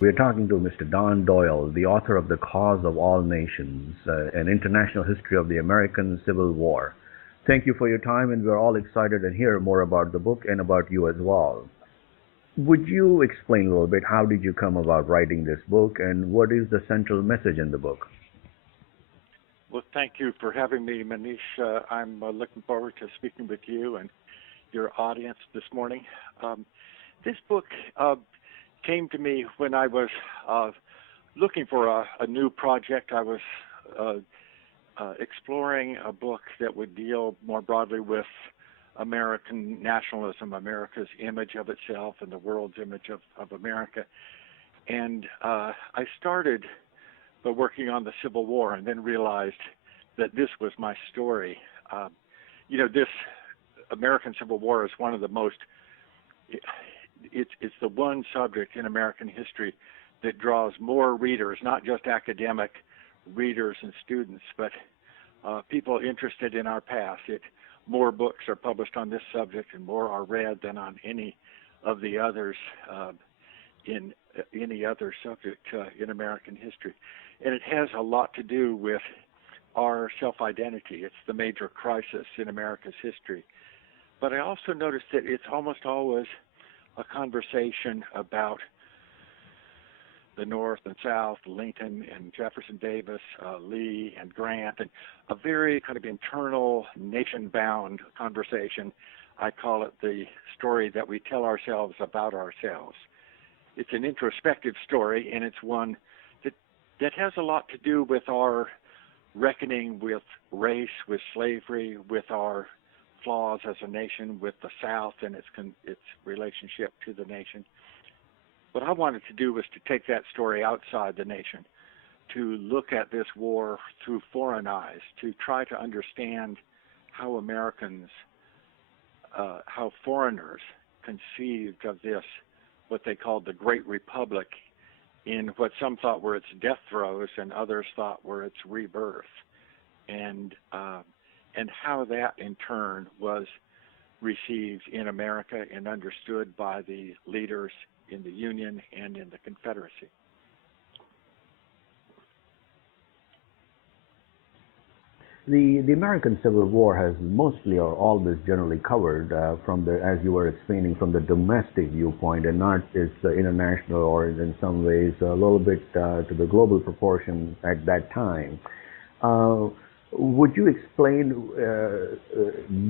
We're talking to Mr. Don Doyle, the author of The Cause of All Nations, an international history of the American Civil War. Thank you for your time, and we're all excited to hear more about the book and about you as well. Would you explain a little bit how did you come about writing this book, and what is the central message in the book? Well, thank you for having me, Manish. I'm looking forward to speaking with you and your audience this morning. This book came to me when I was looking for a new project. I was exploring a book that would deal more broadly with American nationalism, America's image of itself and the world's image of America. And I started by working on the Civil War and then realized that this was my story. This American Civil War is one of the most, it's the one subject in American history that draws more readers, not just academic readers and students, but people interested in our past. More books are published on this subject and more are read than on any of the others in any other subject in American history. And it has a lot to do with our self-identity. It's the major crisis in America's history. But I also noticed that it's almost always a conversation about the North and South, Lincoln and Jefferson Davis, Lee and Grant, and a very kind of internal, nation-bound conversation. I call it the story that we tell ourselves about ourselves. It's an introspective story, and it's one that has a lot to do with our reckoning with race, with slavery, with our flaws as a nation, with the South and its relationship to the nation. What I wanted to do was to take that story outside the nation, to look at this war through foreign eyes, to try to understand how Americans, how foreigners conceived of this, what they called the Great Republic, in what some thought were its death throes and others thought were its rebirth, and how that in turn was received in America and understood by the leaders in the Union and in the Confederacy. The American Civil War has mostly or always generally covered from the, as you were explaining, from the domestic viewpoint and not its international or in some ways a little bit to the global proportion at that time. Would you explain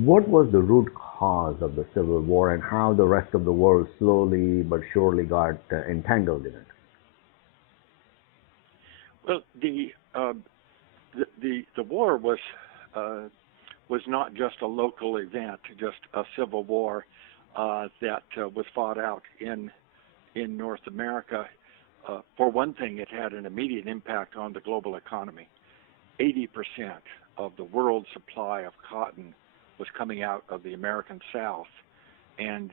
what was the root cause of the Civil War and how the rest of the world slowly but surely got entangled in it? Well, the war was not just a local event, just a civil war that was fought out in North America. For one thing, it had an immediate impact on the global economy. 80% of the world supply of cotton was coming out of the American South, and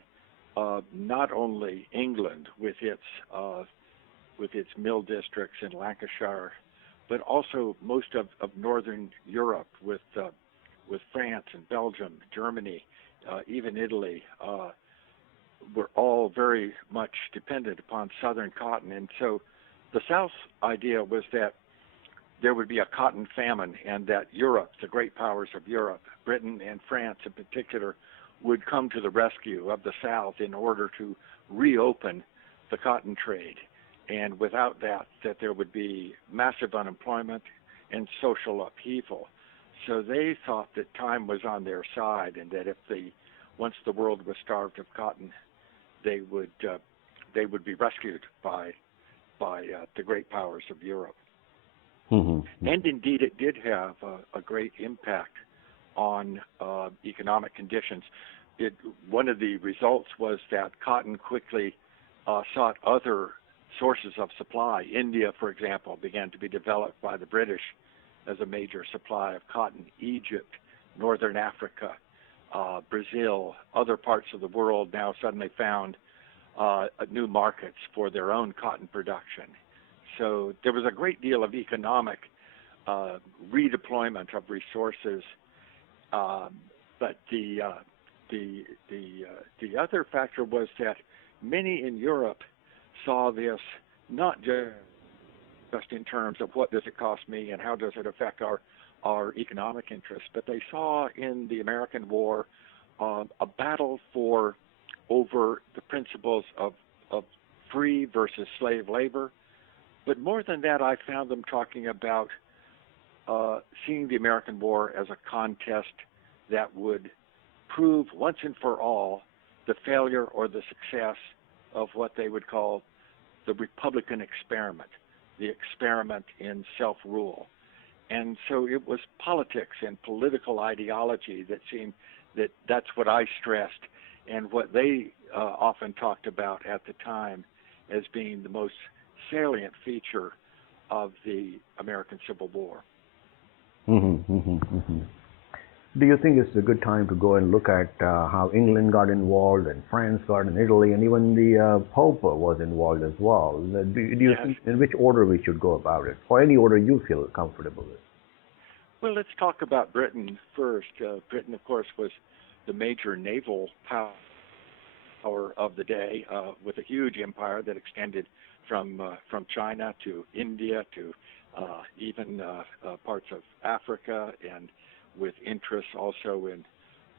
not only England with its mill districts in Lancashire, but also most of Northern Europe with France and Belgium, Germany, even Italy, were all very much dependent upon Southern cotton. And so the South's idea was that there would be a cotton famine and that Europe, the great powers of Europe, Britain and France in particular, would come to the rescue of the South in order to reopen the cotton trade. And without that there would be massive unemployment and social upheaval. So they thought that time was on their side, and that once the world was starved of cotton, they would be rescued by the great powers of Europe. Mm-hmm. And indeed, it did have a great impact on economic conditions. One of the results was that cotton quickly sought other sources of supply. India, for example, began to be developed by the British as a major supply of cotton. Egypt, Northern Africa, Brazil, other parts of the world now suddenly found new markets for their own cotton production. So there was a great deal of economic redeployment of resources, but the other factor was that many in Europe saw this not just in terms of what does it cost me and how does it affect our economic interests, but they saw in the American War a battle over the principles of free versus slave labor. But more than that, I found them talking about seeing the American War as a contest that would prove once and for all the failure or the success of what they would call the Republican experiment, the experiment in self-rule. And so it was politics and political ideology that seemed that's what I stressed and what they often talked about at the time as being the most salient feature of the American Civil War. Do you think it's a good time to go and look at how England got involved and France got in Italy, and even the Pope was involved as well? Do you Yes. think in which order we should go about it, or any order you feel comfortable with? Well, let's talk about Britain first. Britain, of course, was the major naval power of the day, with a huge empire that extended from China to India to even parts of Africa, and with interests also in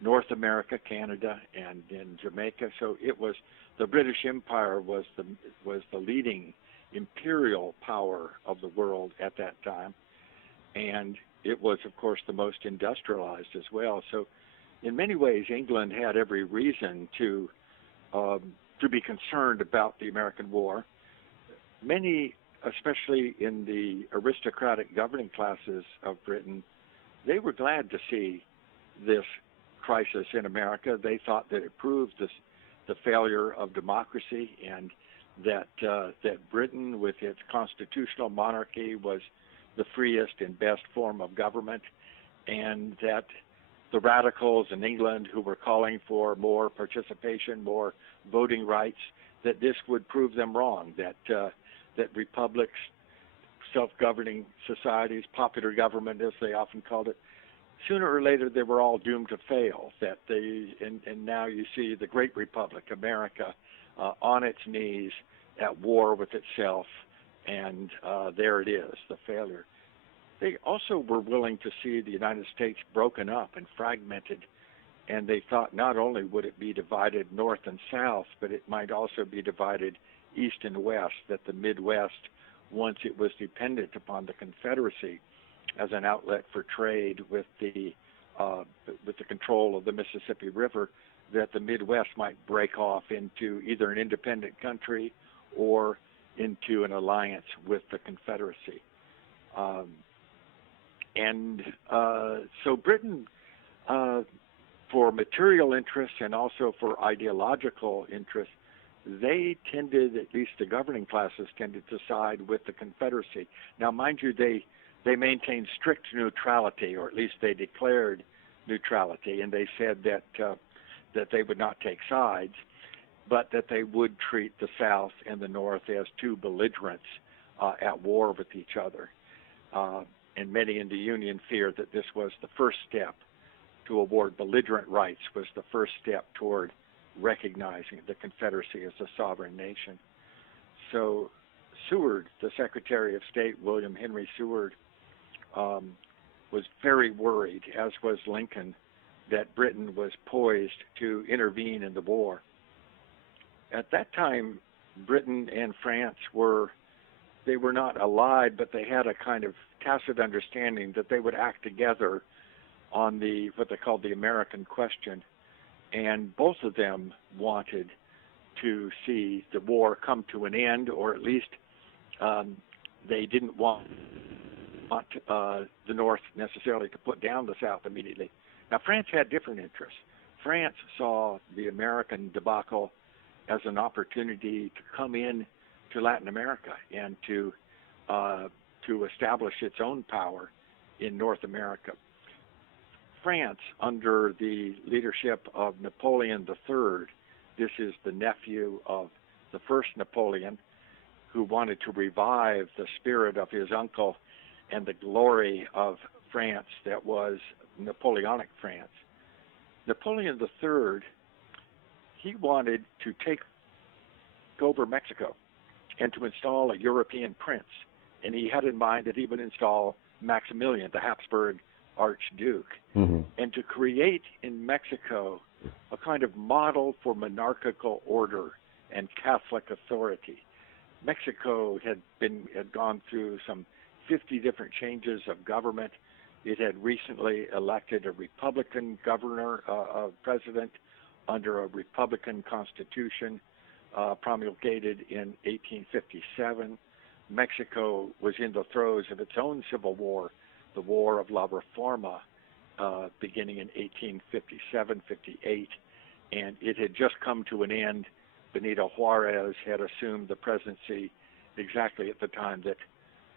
North America, Canada, and in Jamaica. So it was the British Empire was the leading imperial power of the world at that time, and it was, of course, the most industrialized as well. So in many ways, England had every reason to be concerned about the American War. Many, especially in the aristocratic governing classes of Britain, they were glad to see this crisis in America. They thought that it proved the failure of democracy, and that Britain, with its constitutional monarchy, was the freest and best form of government, and that the radicals in England who were calling for more participation, more voting rights, that this would prove them wrong, that republics, self-governing societies, popular government as they often called it, sooner or later they were all doomed to fail, and now you see the great republic, America, on its knees at war with itself, and there it is, the failure. They also were willing to see the United States broken up and fragmented, and they thought not only would it be divided north and south, but it might also be divided east and west, that the Midwest, once it was dependent upon the Confederacy as an outlet for trade with the control of the Mississippi River, that the Midwest might break off into either an independent country or into an alliance with the Confederacy. So Britain, for material interests and also for ideological interests, they tended, at least the governing classes, tended to side with the Confederacy. Now, mind you, they maintained strict neutrality, or at least they declared neutrality, and they said that they would not take sides, but that they would treat the South and the North as two belligerents at war with each other. And many in the Union feared that this was the first step to award belligerent rights, was the first step toward recognizing the Confederacy as a sovereign nation. So Seward, the Secretary of State, William Henry Seward, was very worried, as was Lincoln, that Britain was poised to intervene in the war. At that time, Britain and France were not allied, but they had a kind of tacit understanding that they would act together on what they called the American question. And both of them wanted to see the war come to an end, or at least they didn't want the North necessarily to put down the South immediately. Now, France had different interests. France saw the American debacle as an opportunity to come in to Latin America and to establish its own power in North America. France, under the leadership of Napoleon III, this is the nephew of the first Napoleon, who wanted to revive the spirit of his uncle and the glory of France that was Napoleonic France. Napoleon III, he wanted to take over Mexico, and to install a European prince. And he had in mind that he would install Maximilian, the Habsburg Archduke, and to create in Mexico a kind of model for monarchical order and Catholic authority. Mexico had gone through some 50 different changes of government. It had recently elected a Republican president under a Republican constitution promulgated in 1857. Mexico was in the throes of its own civil war, the War of La Reforma, beginning in 1857-58, and it had just come to an end. Benito Juarez had assumed the presidency exactly at the time that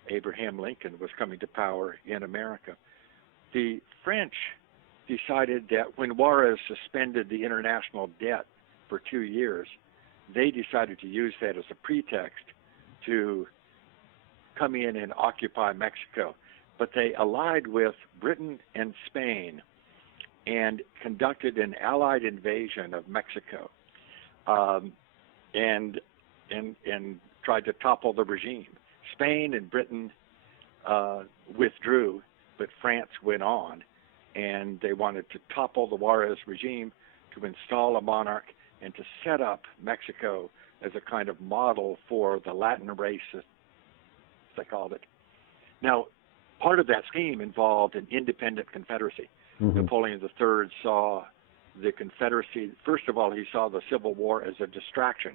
Abraham Lincoln was coming to power in America. The French decided that when Juarez suspended the international debt for 2 years, they decided to use that as a pretext to come in and occupy Mexico. But they allied with Britain and Spain and conducted an allied invasion of Mexico, and tried to topple the regime. Spain and Britain withdrew, but France went on, and they wanted to topple the Juarez regime, to install a monarch, and to set up Mexico as a kind of model for the Latin race, as they called it. Now, part of that scheme involved an independent confederacy. Napoleon III saw the Confederacy, first of all, he saw the Civil War as a distraction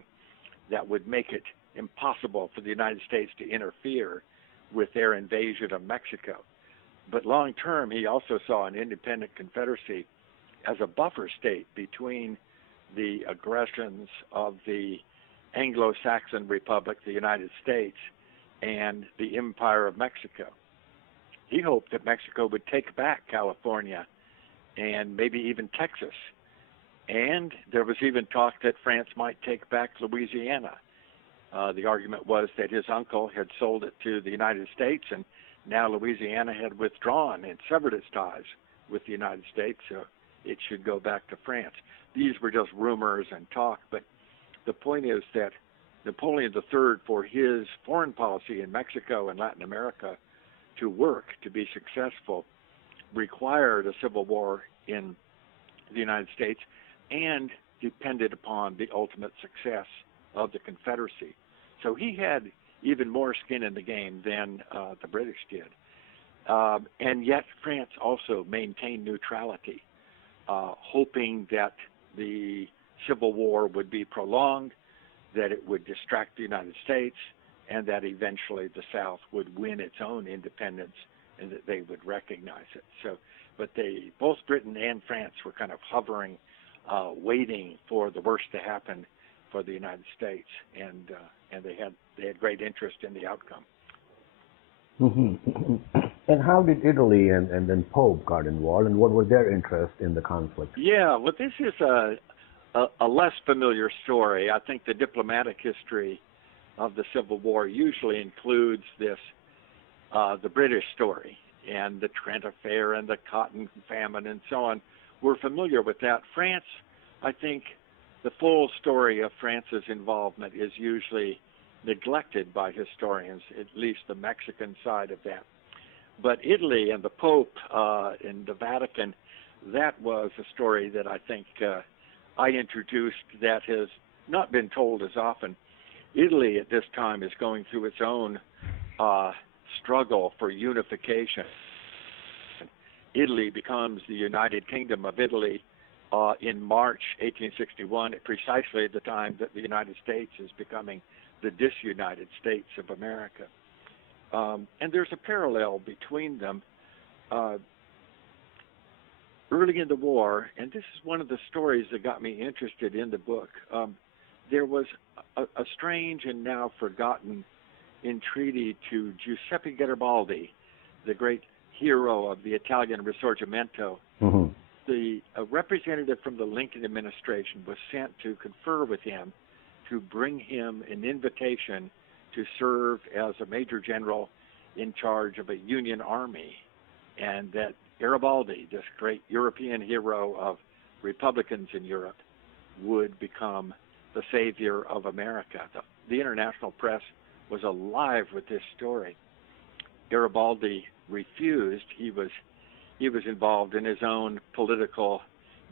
that would make it impossible for the United States to interfere with their invasion of Mexico. But long term, he also saw an independent confederacy as a buffer state between the aggressions of the Anglo-Saxon Republic, the United States, and the Empire of Mexico. He hoped that Mexico would take back California and maybe even Texas. And there was even talk that France might take back Louisiana. The argument was that his uncle had sold it to the United States, and now Louisiana had withdrawn and severed its ties with the United States, so it should go back to France. These were just rumors and talk, but the point is that Napoleon III, for his foreign policy in Mexico and Latin America to work, to be successful, required a civil war in the United States and depended upon the ultimate success of the Confederacy. So he had even more skin in the game than the British did. And yet France also maintained neutrality, hoping that the Civil War would be prolonged, that it would distract the United States, and that eventually the South would win its own independence and that they would recognize it. So, but both Britain and France were kind of hovering, waiting for the worst to happen for the United States, and they had great interest in the outcome. And how did Italy and then Pope got involved, and what was their interest in the conflict? Yeah, well, this is a less familiar story. I think the diplomatic history of the Civil War usually includes this, the British story, and the Trent Affair and the Cotton Famine and so on. We're familiar with that. France, I think the full story of France's involvement is usually neglected by historians, at least the Mexican side of that. But Italy and the Pope and the Vatican, that was a story that I think I introduced that has not been told as often. Italy at this time is going through its own struggle for unification. Italy becomes the United Kingdom of Italy in March 1861, at precisely the time that the United States is becoming the disunited States of America. And there's a parallel between them. Early in the war, and this is one of the stories that got me interested in the book, there was a strange and now forgotten entreaty to Giuseppe Garibaldi, the great hero of the Italian Risorgimento. A representative from the Lincoln administration was sent to confer with him, to bring him an invitation to serve as a major general in charge of a Union army, and that Garibaldi, this great European hero of Republicans in Europe, would become the savior of America. The international press was alive with this story. Garibaldi refused. He was involved in his own political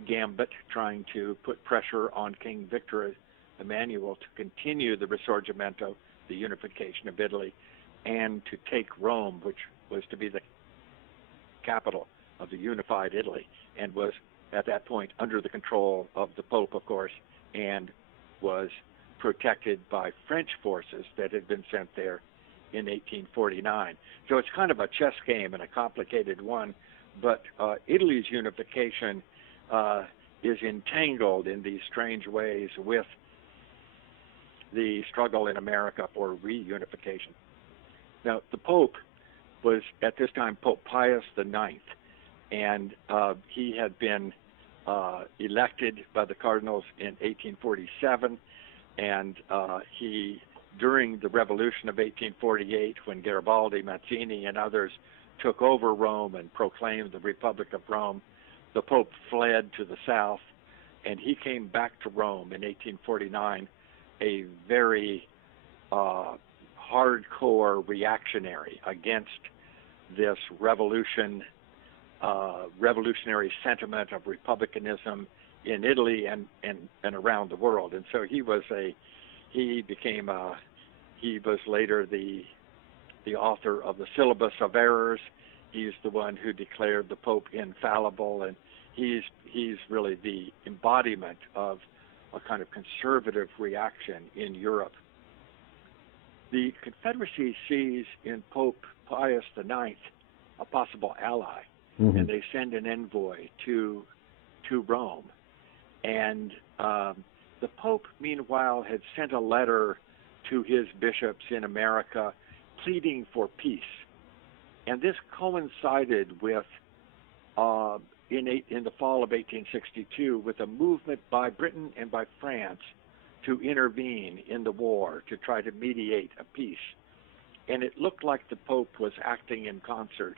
gambit, trying to put pressure on King Victor Emmanuel to continue the Risorgimento, the unification of Italy, and to take Rome, which was to be the capital of the unified Italy, and was at that point under the control of the Pope, of course, and was protected by French forces that had been sent there in 1849. So it's kind of a chess game and a complicated one, but Italy's unification is entangled in these strange ways with the struggle in America for reunification. Now, the Pope was at this time Pope Pius IX, and he had been elected by the cardinals in 1847, and he, during the Revolution of 1848, when Garibaldi, Mazzini, and others took over Rome and proclaimed the Republic of Rome, the Pope fled to the south, and he came back to Rome in 1849, a very hardcore reactionary against this revolutionary sentiment of republicanism in Italy and around the world. And so he was later the author of the Syllabus of Errors. He's the one who declared the Pope infallible, and he's really the embodiment of a kind of conservative reaction in Europe. The Confederacy sees in Pope Pius IX a possible ally, and they send an envoy to Rome. And the Pope, meanwhile, had sent a letter to his bishops in America pleading for peace. And this coincided with, in the fall of 1862, with a movement by Britain and by France to intervene in the war, to try to mediate a peace. And it looked like the Pope was acting in concert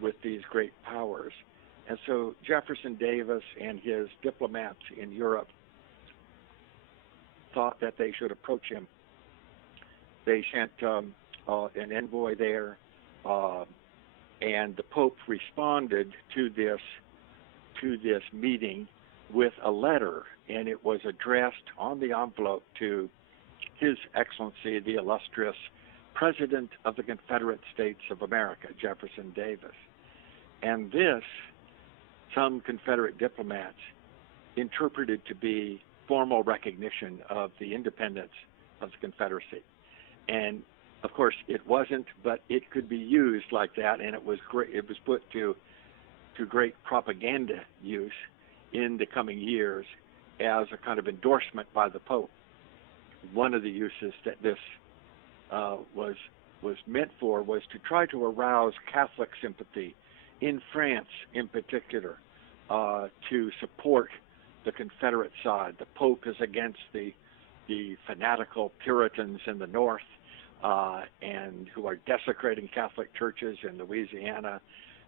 with these great powers. And so Jefferson Davis and his diplomats in Europe thought that they should approach him. They sent an envoy there, and the Pope responded to this meeting with a letter, and it was addressed on the envelope to His Excellency, the illustrious President of the Confederate States of America, Jefferson Davis. And this, some Confederate diplomats interpreted to be formal recognition of the independence of the Confederacy. And of course it wasn't, but it could be used like that, and it was put to great propaganda use in the coming years as a kind of endorsement by the Pope. One of the uses that this was meant for was to try to arouse Catholic sympathy in France in particular, to support the Confederate side. The Pope is against the fanatical Puritans in the north, and who are desecrating Catholic churches in Louisiana,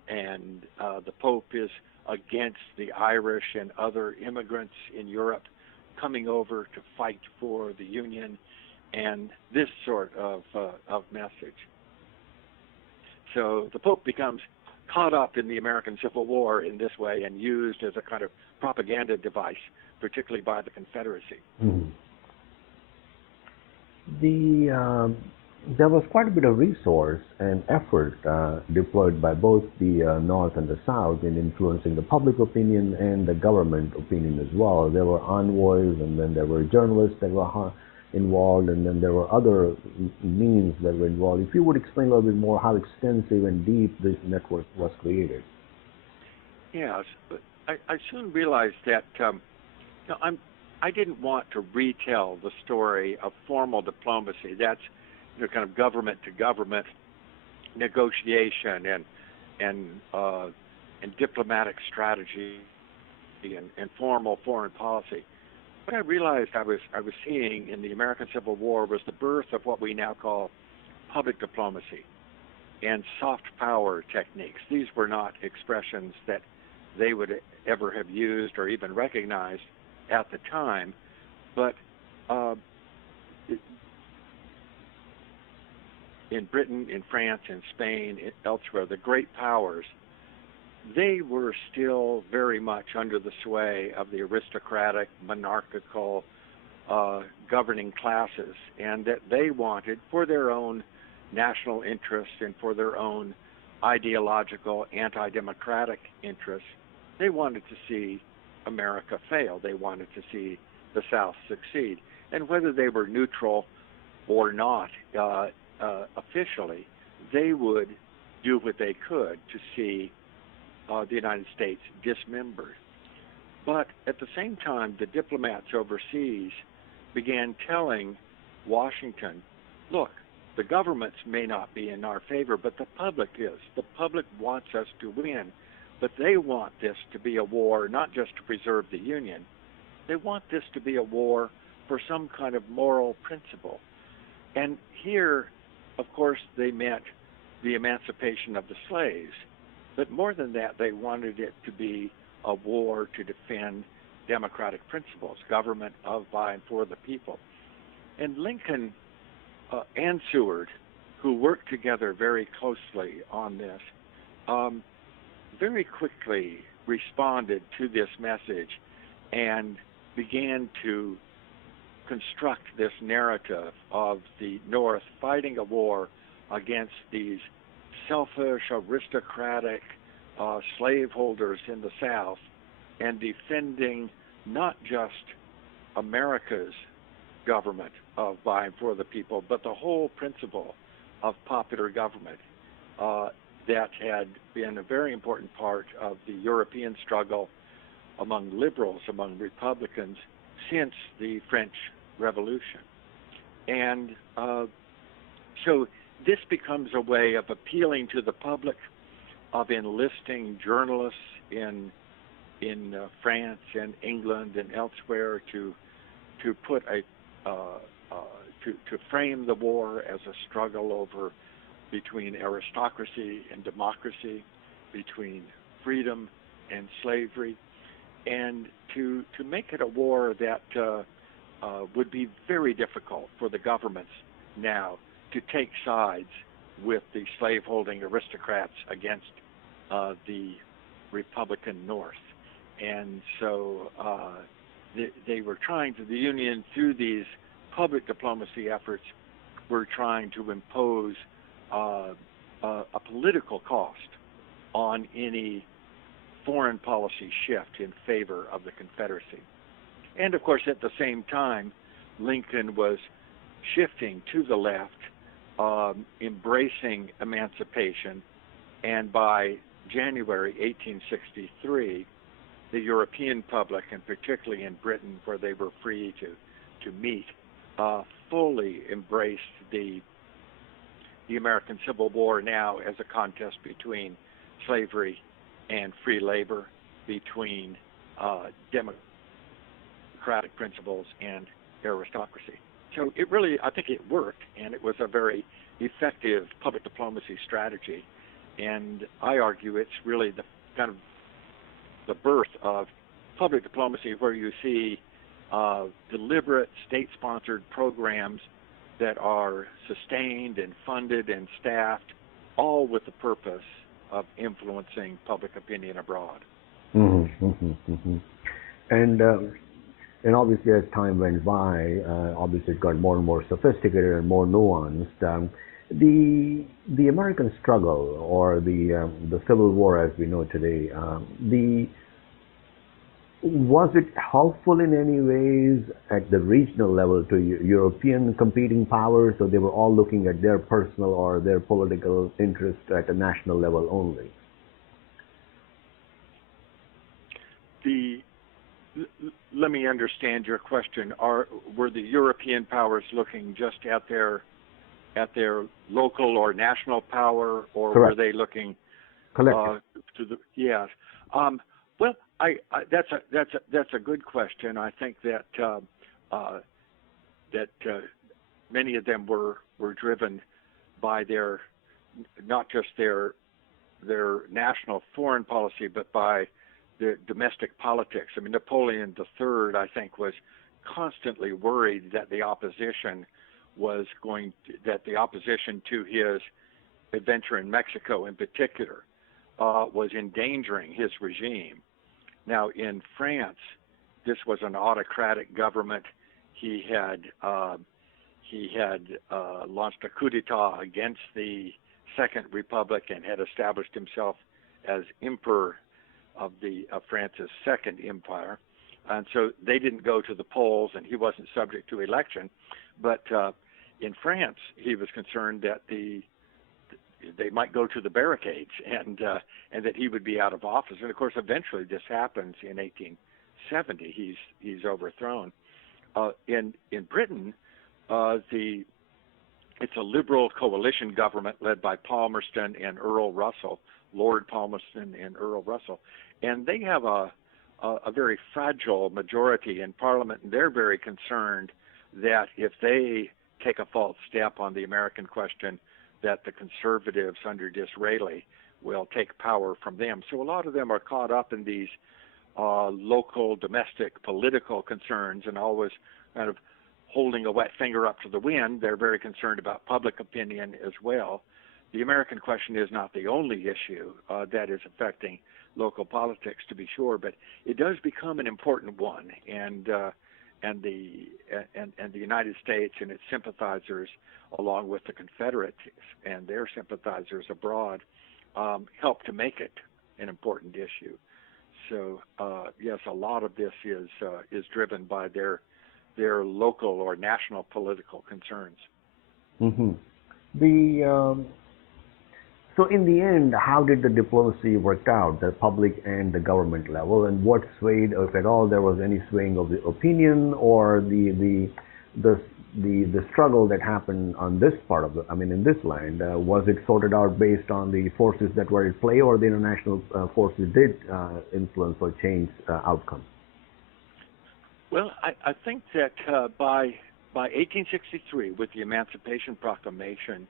and the Pope is against the Irish and other immigrants in Europe coming over to fight for the Union, and this sort of message. So the Pope becomes caught up in the American Civil War in this way and used as a kind of propaganda device, particularly by the Confederacy. There was quite a bit of resource and effort deployed by both the North and the South in influencing the public opinion and the government opinion as well. There were envoys, and then there were journalists that were involved, and then there were other means that were involved. If you would explain a little bit more how extensive and deep this network was created. Yes, but I soon realized that I didn't want to retell the story of formal diplomacy. That's kind of government to government negotiation and diplomatic strategy and formal foreign policy. What I realized I was seeing in the American Civil War was the birth of what we now call public diplomacy and soft power techniques. These were not expressions that they would ever have used or even recognized at the time, but uh, in Britain, in France, in Spain, elsewhere, the great powers, they were still very much under the sway of the aristocratic, monarchical governing classes, and that they wanted, for their own national interests and for their own ideological, anti-democratic interests, they wanted to see America fail. They wanted to see the South succeed. And whether they were neutral or not officially, they would do what they could to see the United States dismembered. But at the same time, the diplomats overseas began telling Washington, look, the governments may not be in our favor, but the public is. The public wants us to win, but they want this to be a war not just to preserve the Union. They want this to be a war for some kind of moral principle. And here, of course, they meant the emancipation of the slaves. But more than that, they wanted it to be a war to defend democratic principles, government of, by, and for the people. And Lincoln and Seward, who worked together very closely on this, very quickly responded to this message and began to construct this narrative of the North fighting a war against these selfish, aristocratic slaveholders in the South and defending not just America's government of, by, and for the people, but the whole principle of popular government that had been a very important part of the European struggle among liberals, among Republicans, since the French Revolution. And so this becomes a way of appealing to the public, of enlisting journalists in France and England and elsewhere to put to frame the war as a struggle over between aristocracy and democracy, between freedom and slavery, and to make it a war that would be very difficult for the governments now to take sides with the slaveholding aristocrats against the Republican North. And so they were trying to, the Union, through these public diplomacy efforts, were trying to impose a political cost on any foreign policy shift in favor of the Confederacy. And of course, at the same time, Lincoln was shifting to the left, embracing emancipation, and by January 1863, the European public, and particularly in Britain, where they were free to meet, fully embraced the American Civil War now as a contest between slavery and free labor, between democratic principles and aristocracy. So it really, I think it worked, and it was a very effective public diplomacy strategy. And I argue it's really the kind of the birth of public diplomacy, where you see deliberate state-sponsored programs that are sustained and funded and staffed, all with the purpose of influencing public opinion abroad. And obviously, as time went by, obviously it got more and more sophisticated and more nuanced. The American struggle, or the Civil War as we know today, was it helpful in any ways at the regional level to European competing powers, or they were all looking at their personal or their political interest at a national level only? Let me understand your question. Were the European powers looking just at their local or national power, or Correct. were they looking Collective? to the? Yes. Well, that's a good question. I think that many of them were driven by their, not just their national foreign policy, but by the domestic politics. I mean, Napoleon III, I think, was constantly worried that the opposition to his adventure in Mexico in particular was endangering his regime. Now, in France, this was an autocratic government. He had launched a coup d'etat against the Second Republic and had established himself as emperor of France's Second Empire. And so they didn't go to the polls, and he wasn't subject to election. But in France, he was concerned that they might go to the barricades, and that he would be out of office. And of course, eventually this happens in 1870. He's overthrown. In Britain, it's a liberal coalition government led by Palmerston and Earl Russell, Lord Palmerston and Earl Russell, and they have a very fragile majority in Parliament, and they're very concerned that if they take a false step on the American question, that the conservatives under Disraeli will take power from them. So a lot of them are caught up in these local, domestic, political concerns, and always kind of holding a wet finger up to the wind. They're very concerned about public opinion as well. The American question is not the only issue that is affecting local politics, to be sure, but it does become an important one. And the United States and its sympathizers, along with the Confederates and their sympathizers abroad, help to make it an important issue. So yes, a lot of this is driven by their local or national political concerns. Mm-hmm. So in the end, how did the diplomacy work out, the public and the government level, and what swayed, if at all, there was any swaying of the opinion, or the struggle that happened on this part of in this land? Was it sorted out based on the forces that were at play, or the international forces did influence or change outcome? Well, I think that by 1863, with the Emancipation Proclamation,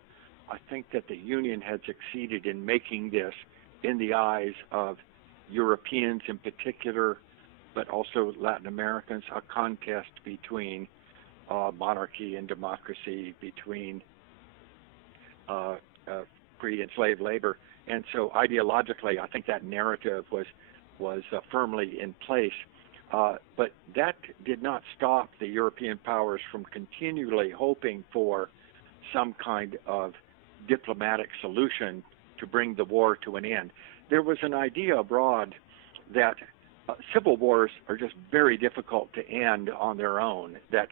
I think that the Union had succeeded in making this, in the eyes of Europeans in particular, but also Latin Americans, a contest between monarchy and democracy, between free and slave labor. And so ideologically, I think that narrative was firmly in place. But that did not stop the European powers from continually hoping for some kind of diplomatic solution to bring the war to an end. There was an idea abroad that civil wars are just very difficult to end on their own, that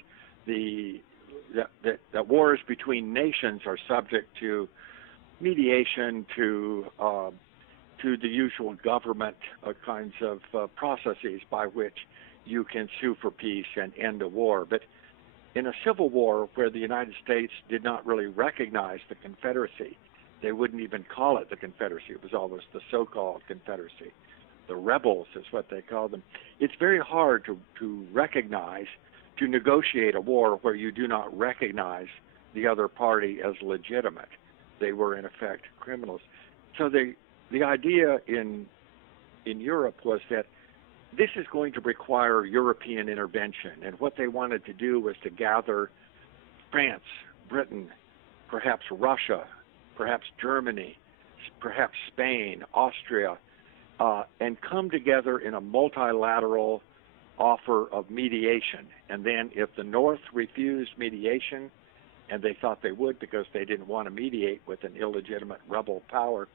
that wars between nations are subject to mediation, to the usual government kinds of processes by which you can sue for peace and end a war. But in a civil war where the United States did not really recognize the Confederacy, they wouldn't even call it the Confederacy. It was always the so-called Confederacy. The rebels is what they called them. It's very hard to recognize, to negotiate a war where you do not recognize the other party as legitimate. They were, in effect, criminals. So the idea in Europe was that this is going to require European intervention, and what they wanted to do was to gather France, Britain, perhaps Russia, perhaps Germany, perhaps Spain, Austria, and come together in a multilateral offer of mediation. And then if the North refused mediation, and they thought they would because they didn't want to mediate with an illegitimate rebel power,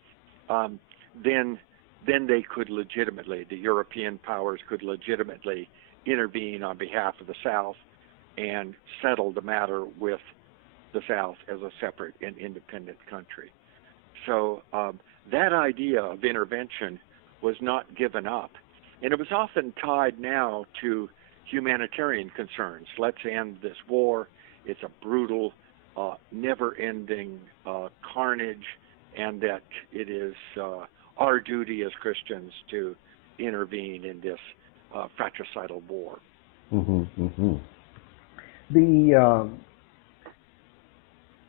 then they could legitimately, the European powers could legitimately intervene on behalf of the South and settle the matter with the South as a separate and independent country. So that idea of intervention was not given up. And it was often tied now to humanitarian concerns. Let's end this war. It's a brutal, never-ending carnage, and that it is our duty as Christians to intervene in this fratricidal war. Mm-hmm, mm-hmm.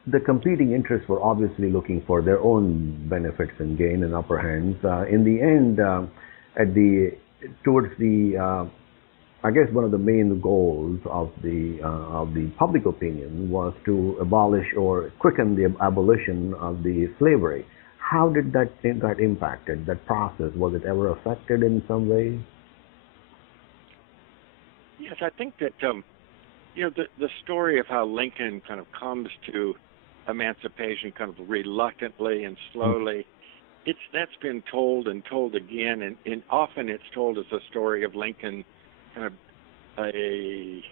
The competing interests were obviously looking for their own benefits and gain and upper hands. In the end, towards the I guess one of the main goals of the public opinion was to abolish or quicken the abolition of the slavery. How did that impacted that process? Was it ever affected in some way? Yes, I think that the story of how Lincoln kind of comes to emancipation kind of reluctantly and slowly. That's been told and told again, and often it's told as a story of Lincoln kind of a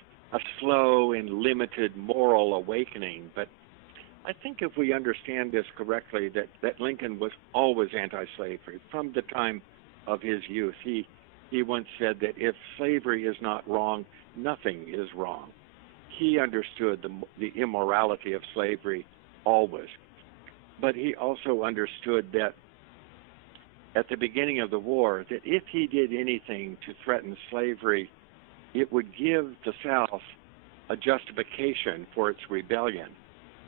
slow and limited moral awakening. But I think if we understand this correctly, that Lincoln was always anti-slavery from the time of his youth. He once said that if slavery is not wrong, nothing is wrong. He understood the immorality of slavery always. But he also understood that at the beginning of the war, that if he did anything to threaten slavery, it would give the South a justification for its rebellion.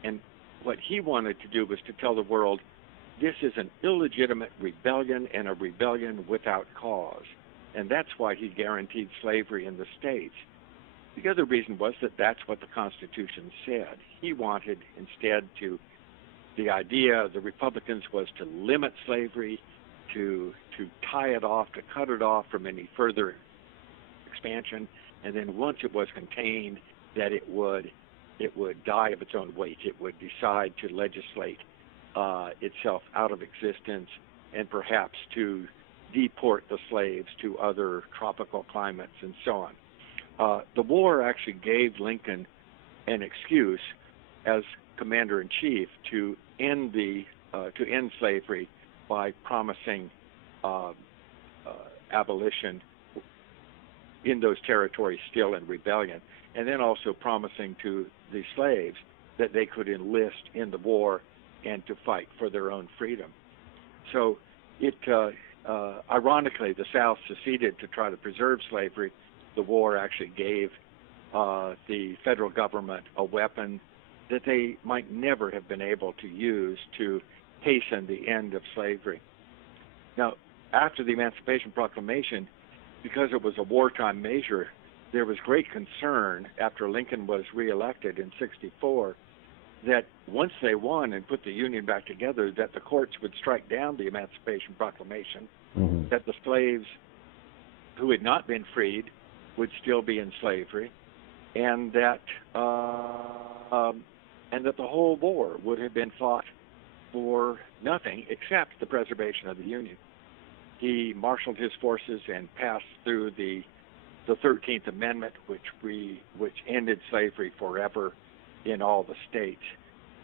And what he wanted to do was to tell the world, this is an illegitimate rebellion and a rebellion without cause. And that's why he guaranteed slavery in the states. The other reason was that that's what the Constitution said. He wanted instead the idea of the Republicans was to limit slavery, to tie it off, to cut it off from any further expansion, and then once it was contained, that it would die of its own weight. It would decide to legislate itself out of existence and perhaps to deport the slaves to other tropical climates and so on. The war actually gave Lincoln an excuse as commander-in-chief to end slavery by promising abolition in those territories still in rebellion, and then also promising to the slaves that they could enlist in the war and to fight for their own freedom. So ironically, the South seceded to try to preserve slavery. The war actually gave the federal government a weapon that they might never have been able to use to hasten the end of slavery. Now, after the Emancipation Proclamation, because it was a wartime measure, there was great concern after Lincoln was reelected in '64 that once they won and put the Union back together, that the courts would strike down the Emancipation Proclamation, that the slaves who had not been freed would still be in slavery, and that the whole war would have been fought for nothing except the preservation of the Union. He marshaled his forces and passed through the 13th Amendment, which ended slavery forever in all the states.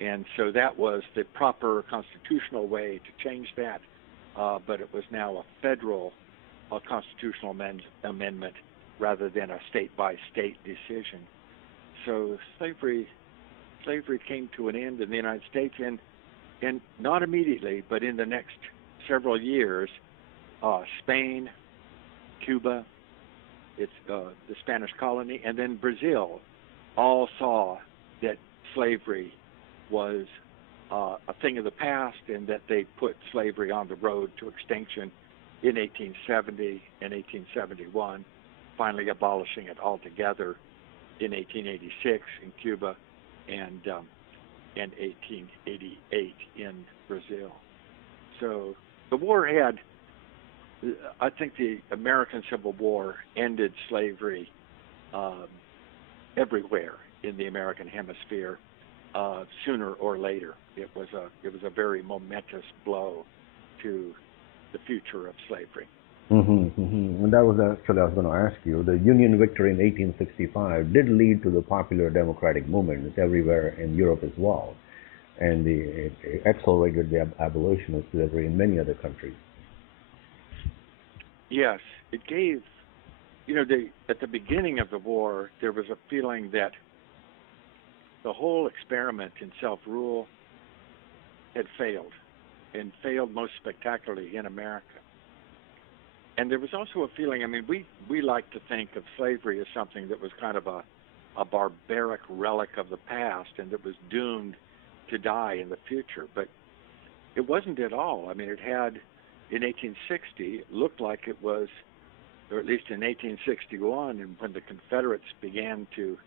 And so that was the proper constitutional way to change that, but it was now a federal constitutional amendment rather than a state-by-state decision. So slavery came to an end in the United States, and not immediately, but in the next several years, Spain, Cuba, the Spanish colony, and then Brazil all saw that slavery was a thing of the past and that they put slavery on the road to extinction in 1870 and 1871, finally abolishing it altogether in 1886 in Cuba and 1888 in Brazil. So the war had, I think the American Civil War ended slavery everywhere in the American hemisphere sooner or later. It was a very momentous blow to the future of slavery. And that was actually, I was going to ask you, the Union victory in 1865 did lead to the popular democratic movements everywhere in Europe as well, and it accelerated the abolition of slavery in many other countries. Yes, it gave, at the beginning of the war, there was a feeling that the whole experiment in self-rule had failed, and failed most spectacularly in America. And there was also a feeling, we like to think of slavery as something that was kind of a barbaric relic of the past and that was doomed to die in the future. But it wasn't at all. It had, in 1860, it looked like it was or at least in 1861, and when the Confederates began to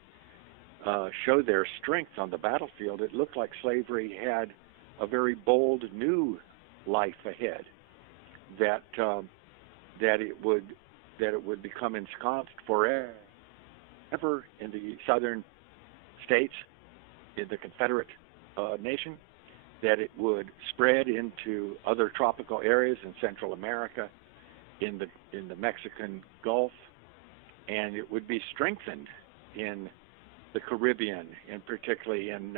show their strength on the battlefield, it looked like slavery had a very bold new life ahead, that it would become ensconced forever in the southern states, in the Confederate nation, that it would spread into other tropical areas in Central America, in the Mexican Gulf, and it would be strengthened in the Caribbean, and particularly in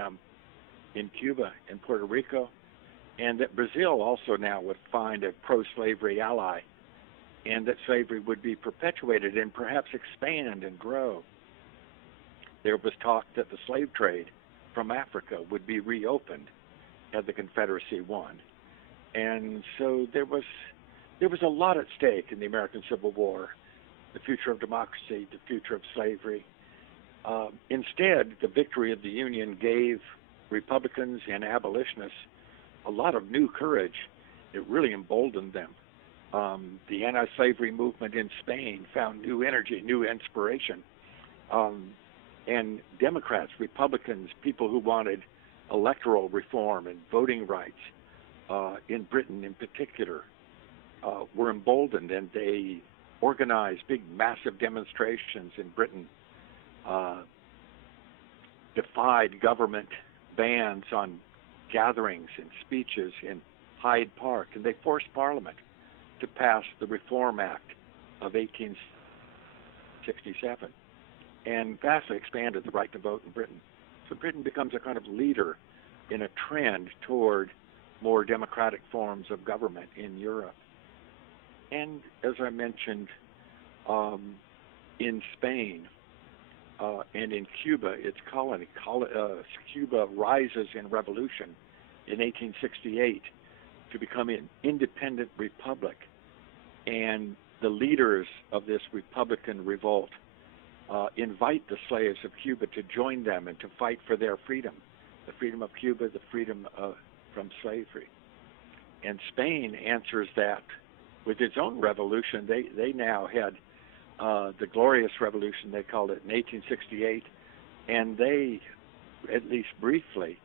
Cuba and Puerto Rico, and that Brazil also now would find a pro-slavery ally, and that slavery would be perpetuated and perhaps expand and grow. There was talk that the slave trade from Africa would be reopened had the Confederacy won. And so there was a lot at stake in the American Civil War, the future of democracy, the future of slavery. Instead, the victory of the Union gave Republicans and abolitionists a lot of new courage. It really emboldened them. The anti-slavery movement in Spain found new energy, new inspiration. And Democrats, Republicans, people who wanted electoral reform and voting rights in Britain in particular, were emboldened, and they organized big, massive demonstrations in Britain, defied government bans on gatherings and speeches in Hyde Park, and they forced Parliament to pass the Reform Act of 1867 and vastly expanded the right to vote in Britain. So Britain becomes a kind of leader in a trend toward more democratic forms of government in Europe. And as I mentioned, in Spain and in Cuba, its colony, Cuba rises in revolution in 1868 to become an independent republic. And the leaders of this Republican revolt invite the slaves of Cuba to join them and to fight for their freedom, the freedom of Cuba, the freedom from slavery. And Spain answers that with its own revolution. They now had the Glorious Revolution, they called it, in 1868, and they, at least briefly,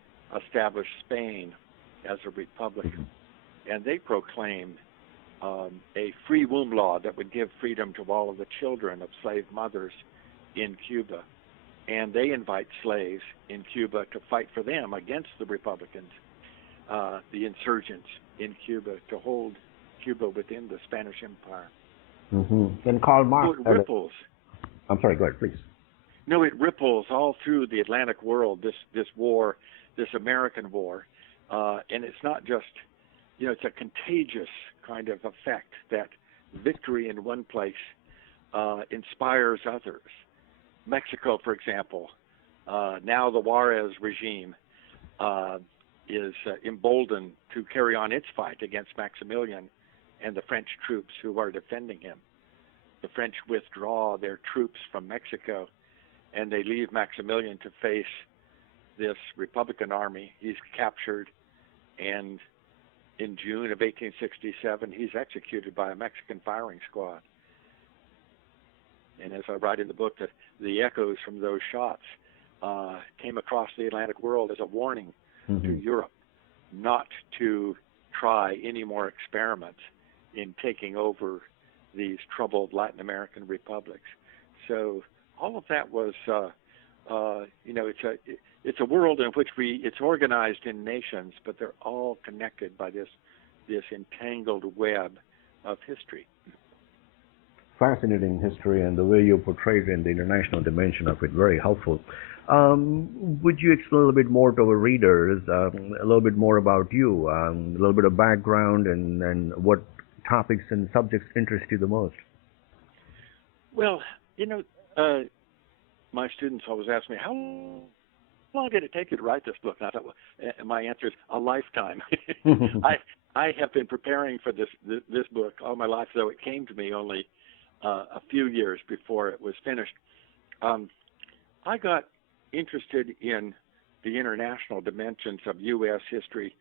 established Spain as a republic. And they proclaimed a free womb law that would give freedom to all of the children of slave mothers in Cuba. And they invite slaves in Cuba to fight for them against the Republicans, the insurgents in Cuba, to hold Cuba within the Spanish Empire. And Karl Marx... So it ripples. I'm sorry, go ahead, please. No, it ripples all through the Atlantic world, this war, this American war. And it's not just, it's a contagious kind of effect that victory in one place inspires others. Mexico, for example, now the Juarez regime is emboldened to carry on its fight against Maximilian and the French troops who are defending him. The French withdraw their troops from Mexico, and they leave Maximilian to face this Republican army. He's captured, and in June of 1867, he's executed by a Mexican firing squad. And as I write in the book, the echoes from those shots came across the Atlantic world as a warning to Europe not to try any more experiments in taking over these troubled Latin American republics. So all of that was, it's a world in which it's organized in nations, but they're all connected by this entangled web of history. Fascinating history, and the way you portrayed in the international dimension of it, very helpful. Would you explain a little bit more to our readers, a little bit more about you, a little bit of background, and what topics and subjects interest you the most? Well, my students always ask me, how long did it take you to write this book? And I thought, well, my answer is a lifetime. I have been preparing for this book all my life, though it came to me only a few years before it was finished. I got interested in the international dimensions of U.S. history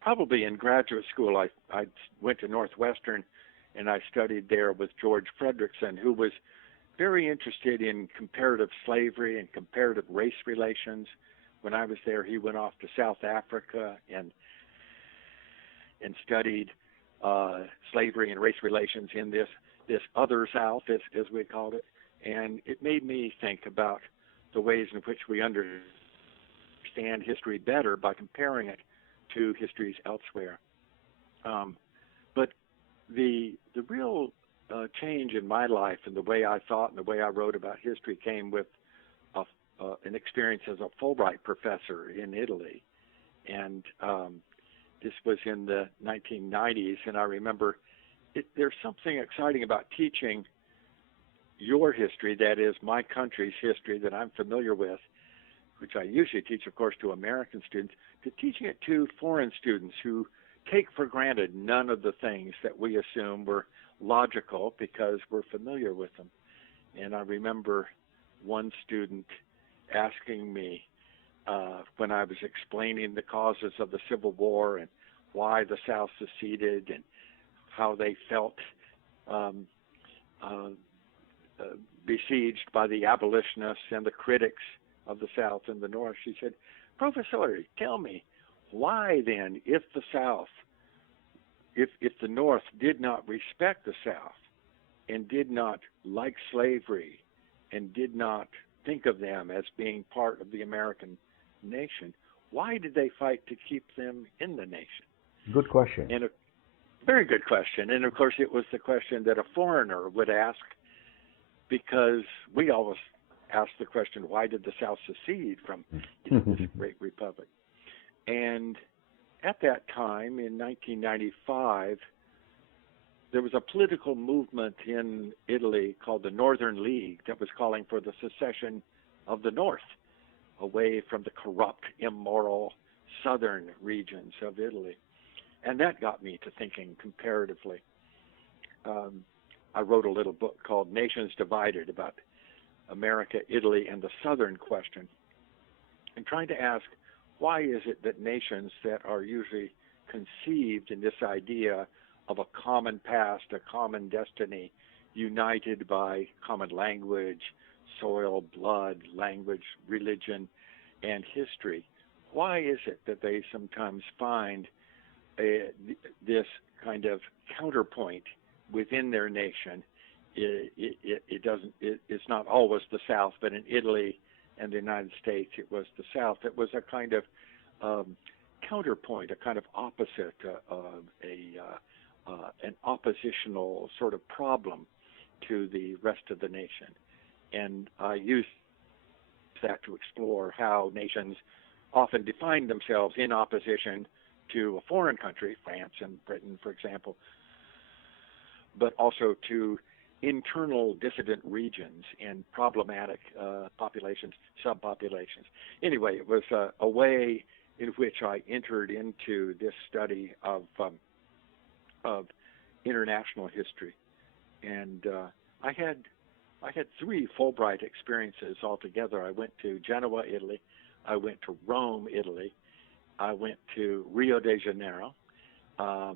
probably in graduate school. I went to Northwestern and I studied there with George Frederickson, who was very interested in comparative slavery and comparative race relations. When I was there, he went off to South Africa and studied slavery and race relations in this other South, as we called it. And it made me think about the ways in which we understand history better by comparing it to histories elsewhere. But the real change in my life and the way I thought and the way I wrote about history came with an experience as a Fulbright professor in Italy. And this was in the 1990s, and I remember there's something exciting about teaching your history, that is my country's history that I'm familiar with, which I usually teach, of course, to American students, to teaching it to foreign students who take for granted none of the things that we assume were logical because we're familiar with them. And I remember one student asking me when I was explaining the causes of the Civil War and why the South seceded and how they felt besieged by the abolitionists and the critics of the South and the North. She said, "Professor, tell me, why then, if the South, if the North did not respect the South and did not like slavery and did not think of them as being part of the American nation, why did they fight to keep them in the nation?" Good question. And a very good question. And of course, it was the question that a foreigner would ask, because we always ask the question, why did the South secede from this great republic? And at that time, in 1995, there was a political movement in Italy called the Northern League that was calling for the secession of the North away from the corrupt, immoral southern regions of Italy. And that got me to thinking comparatively. I wrote a little book called Nations Divided about America, Italy, and the Southern question, and trying to ask, why is it that nations that are usually conceived in this idea of a common past, a common destiny, united by common language, soil, blood, language, religion, and history, why is it that they sometimes find this kind of counterpoint within their nation? It's not always the South, but in Italy and the United States, it was the South. It was a kind of counterpoint, a kind of opposite, an oppositional sort of problem to the rest of the nation. And I use that to explore how nations often define themselves in opposition to a foreign country, France and Britain, for example, but also to internal dissident regions and problematic populations, subpopulations. Anyway, it was a way in which I entered into this study of international history. And I had 3 Fulbright experiences altogether. I went to Genoa, Italy. I went to Rome, Italy. I went to Rio de Janeiro.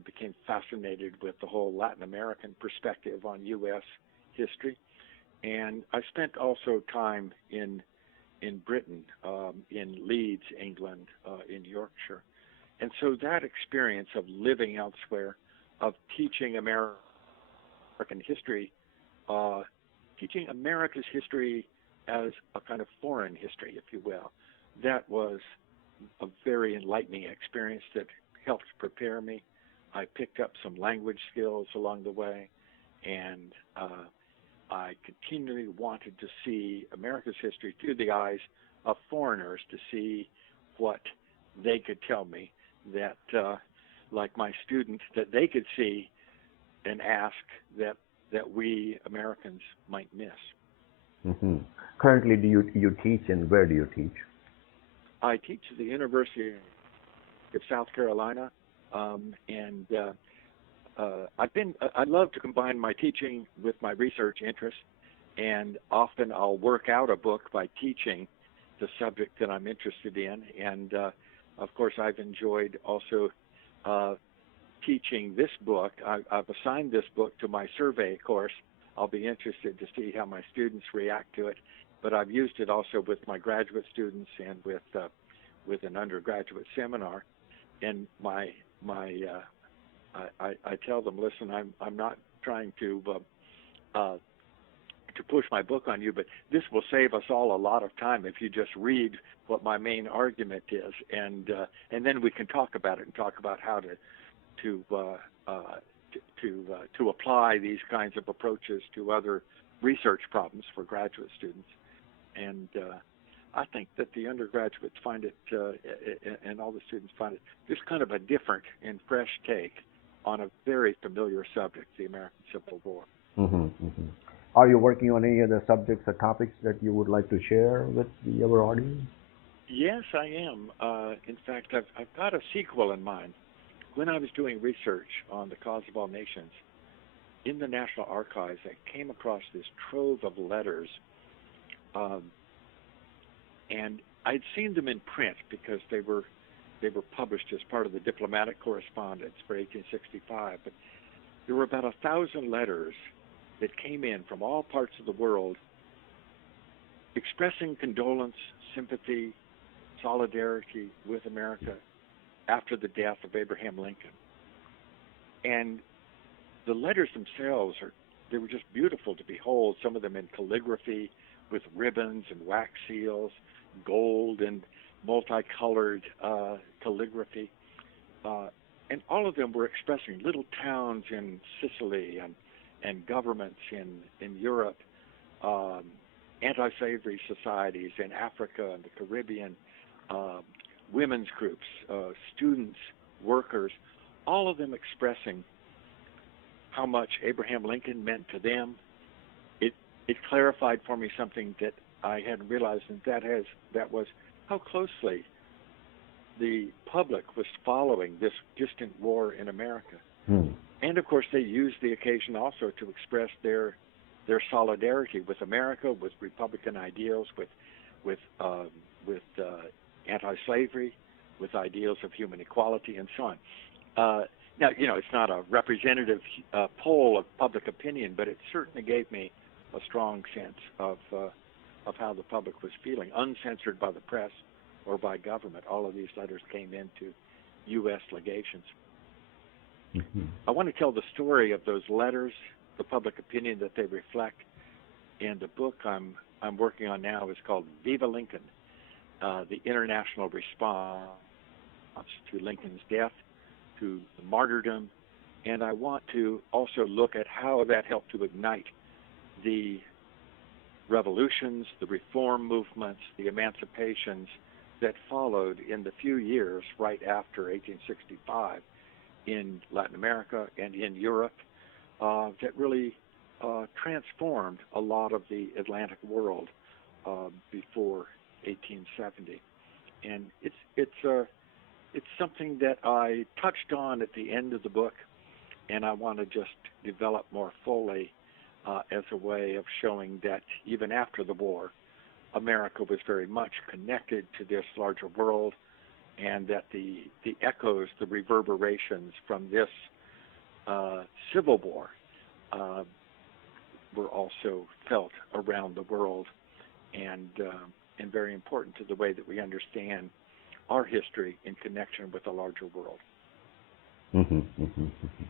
Became fascinated with the whole Latin American perspective on U.S. history. And I spent also time in Britain, in Leeds, England, in Yorkshire. And so that experience of living elsewhere, of teaching American history, teaching America's history as a kind of foreign history, if you will, that was a very enlightening experience that helped prepare me. I picked up some language skills along the way, and I continually wanted to see America's history through the eyes of foreigners, to see what they could tell me that, like my students, that they could see and ask that we Americans might miss. Mm-hmm. Currently, do you teach, and where do you teach? I teach at the University of South Carolina, and I love to combine my teaching with my research interests, and often I'll work out a book by teaching the subject that I'm interested in. And of course, I've enjoyed also teaching this book. I've assigned this book to my survey course. I'll be interested to see how my students react to it. But I've used it also with my graduate students and with an undergraduate seminar. And I tell them, listen, I'm not trying to push my book on you, but this will save us all a lot of time if you just read what my main argument is, and then we can talk about it and talk about how to apply these kinds of approaches to other research problems for graduate students. And I think that the undergraduates find it, and all the students find it, just kind of a different and fresh take on a very familiar subject, the American Civil War. Mm-hmm, mm-hmm. Are you working on any other subjects or topics that you would like to share with our audience? Yes, I am. In fact, I've got a sequel in mind. When I was doing research on the cause of all nations, in the National Archives, I came across this trove of letters, and I'd seen them in print because they were published as part of the diplomatic correspondence for 1865. But there were about 1,000 letters that came in from all parts of the world expressing condolence, sympathy, solidarity with America after the death of Abraham Lincoln. And the letters themselves they were just beautiful to behold, some of them in calligraphy with ribbons and wax seals, gold and multicolored calligraphy. And all of them were expressing little towns in Sicily and governments in Europe, anti-slavery societies in Africa and the Caribbean, women's groups, students, workers, all of them expressing how much Abraham Lincoln meant to them. It clarified for me something that I hadn't realized, and that was how closely the public was following this distant war in America. And of course, they used the occasion also to express their solidarity with America, with Republican ideals, with anti-slavery, with ideals of human equality, and so on. Now, it's not a representative poll of public opinion, but it certainly gave me a strong sense of how the public was feeling, uncensored by the press or by government. All of these letters came into U.S. legations. Mm-hmm. I want to tell the story of those letters, the public opinion that they reflect, and the book I'm working on now is called Viva Lincoln, the international response to Lincoln's death, to the martyrdom, and I want to also look at how that helped to ignite the revolutions, the reform movements, the emancipations that followed in the few years right after 1865 in Latin America and in Europe that really transformed a lot of the Atlantic world before 1870. And it's something that I touched on at the end of the book, and I want to just develop more fully as a way of showing that even after the war, America was very much connected to this larger world, and that the echoes, the reverberations from this Civil War were also felt around the world, and very important to the way that we understand our history in connection with the larger world. Mm-hmm, mm-hmm, mm-hmm.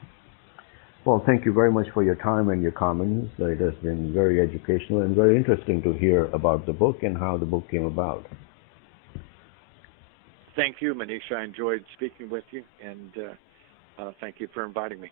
Well, thank you very much for your time and your comments. It has been very educational and very interesting to hear about the book and how the book came about. Thank you, Manish. I enjoyed speaking with you, and thank you for inviting me.